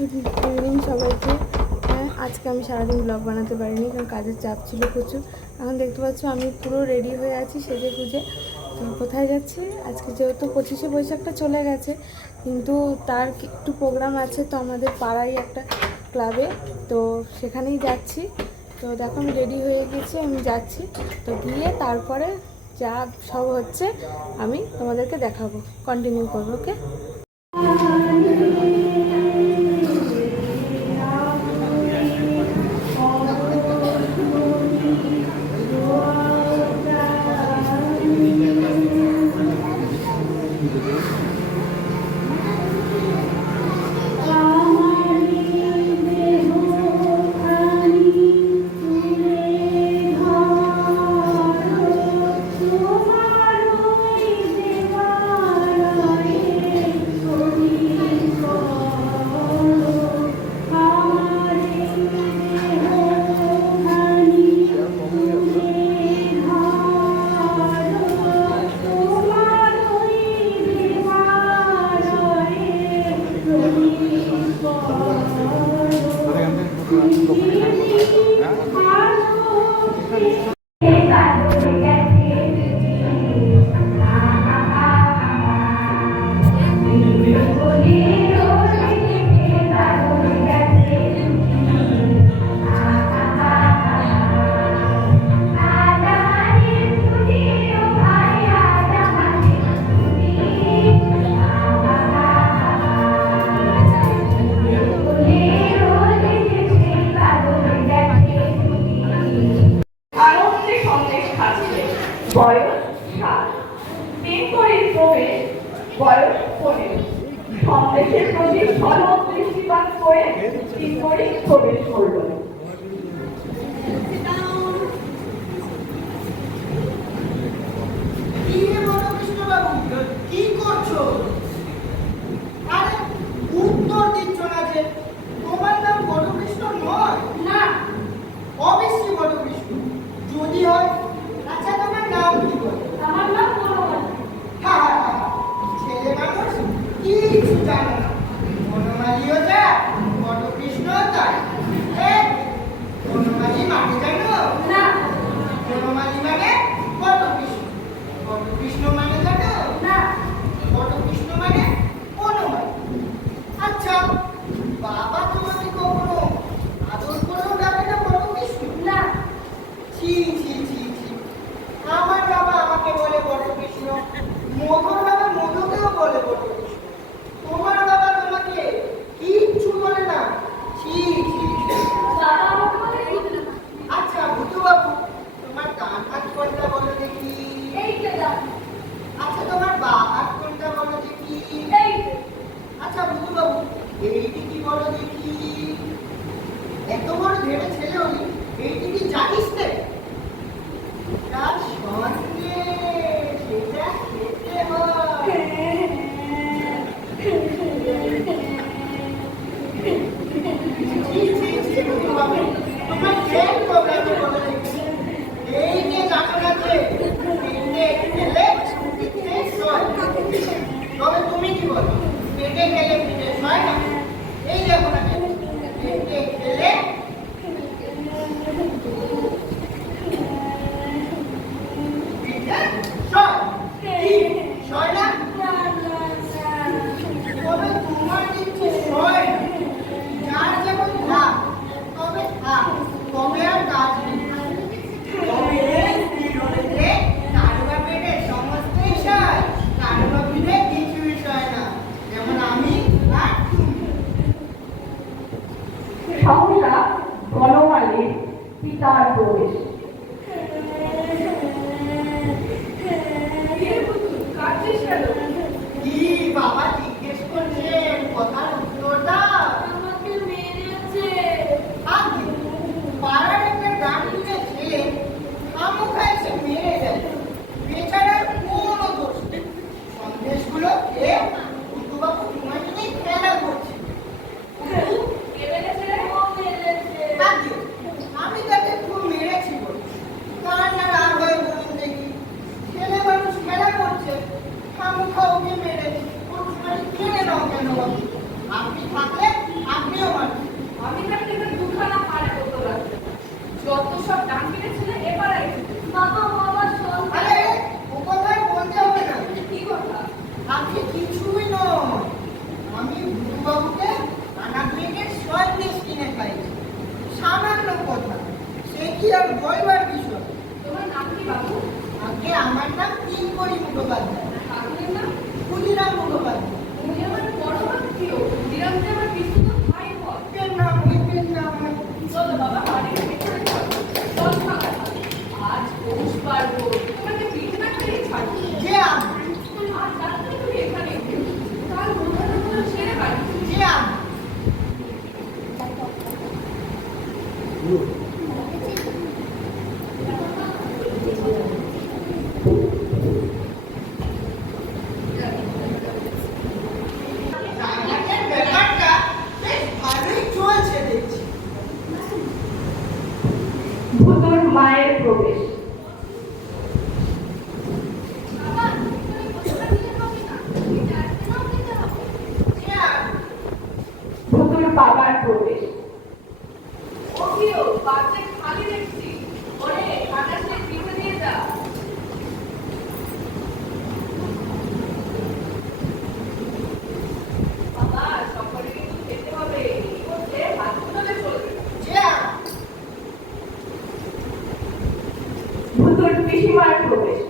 Good evening সবাইকে। হ্যাঁ, আজকে আমি সারাদিন ব্লগ বানাতে পারিনি, কারণ কাজের চাপ ছিল প্রচুর। এখন দেখতে পাচ্ছ আমি পুরো রেডি হয়ে আছি সেজে গুজে। তো কোথায় যাচ্ছি আজকে, যেহেতু 25শে বৈশাখটা চলে গেছে, কিন্তু তার একটু প্রোগ্রাম আছে তো আমাদের পাড়ায় একটা ক্লাবে, তো সেখানেই যাচ্ছি। তো দেখো আমি রেডি হয়ে গেছি, আমি যাচ্ছি। তো গিয়ে তারপরে যা সব হচ্ছে আমি তোমাদেরকে দেখাবো, কন্টিনিউ করবো। ওকে। বয়স 7, তিনপরির প্রবেশ বয়স 15। সন্দেশের প্রতি সরল দৃষ্টিপাত করে তিনপরি প্রবেশ করল। কি করছো? আরে উত্তর দিচ্ছ না যে। তোমার নাম বটকৃষ্ণ নয়? না, অবশ্যই বটকৃষ্ণ যদি হয়। আচ্ছা, তোমার নাম কি বলো? আমার নাম বনমালী। হ্যাঁ হ্যাঁ হ্যাঁ, ছেলে মানুষ কিছু জানে না। বনমালীও যা, বটকৃষ্ণও তাই। বনমালী মানে জানো? না। বনমালী মানে বটকৃষ্ণ। বটকৃষ্ণ মানে জানো? না। বটকৃষ্ণ মানে বনমালী। আচ্ছা, বাবা তোমাকে কখনো আদর করেও ডাকে না বটকৃষ্ণ? না। ছি ছি ছি ছি, আমার বাবা আমাকে বলে বটকৃষ্ণ, মধুর বাবা মধুকেও বলে বটকৃষ্ণ। তোমার বাবা তোমাকে কিচ্ছু বলে না? ছি ছি ছি। দাদা আমাকে বলে ভূত। আচ্ছা ভূতু বাবু, তোমার ডান হাত কোনটা বলো দেখি? এইটা দাও। আচ্ছা, তোমার বা হাত কোনটা বলো দেখি? এইটা। আচ্ছা ভূতু বাবু, এইটি কি বলো দেখি? এত বড় ঢেড়ে ছেলে হলি, এইটি কি জানিস নে? তার সঙ্গে সেটা খেতে হয়। ছি ছি ছি ভূতু বাবু, তোমার জ্ঞান প্রোগ্রামে বলো দেখি। এই যে জানো না যে পেটে খেলে পিঠে সয়, তবে তুমি কি বলো? পেটে খেলে পিঠে সয় না? এই দেখো না, পেটে খেলে পিঠে সয়। কি সয় না? তবে তোমার কিছু সয় না। যার যেমন ভাব, তবে ভাব, তবে আর কাজ নেই। তবে বিরোধে কারুবা পেটে সমস্তই সয়, কারুবা পিঠে কিছুই সয় না। যেমন আমি আর তুমি। সহসা বনমালীর পিতার প্রবেশ। কি বাবা জিজ্ঞেস করছেন, কথার উত্তর দাও। আমাকে মেরেছে। আগে পাড়ার একটা ডাক্তার ছেলে খামোখা এসে মেরে যায়, বেচারার কোনো দোষ নেই। সন্দেশগুলো খেয়ে ভূতু বাবু তোমার জন্য খেলা করছে। কে মেরেছে? ও মেরেছে। আগে আমি তাকে খুব মেরেছি বলে জায়গাটার ব্যাপারটা বেশ ভালোই চলছে দেখছি। ভূতোর মায়ের প্রবেশ। ভূতোর বাবার প্রবেশ। ভূতোর পিসিমার প্রবেশ।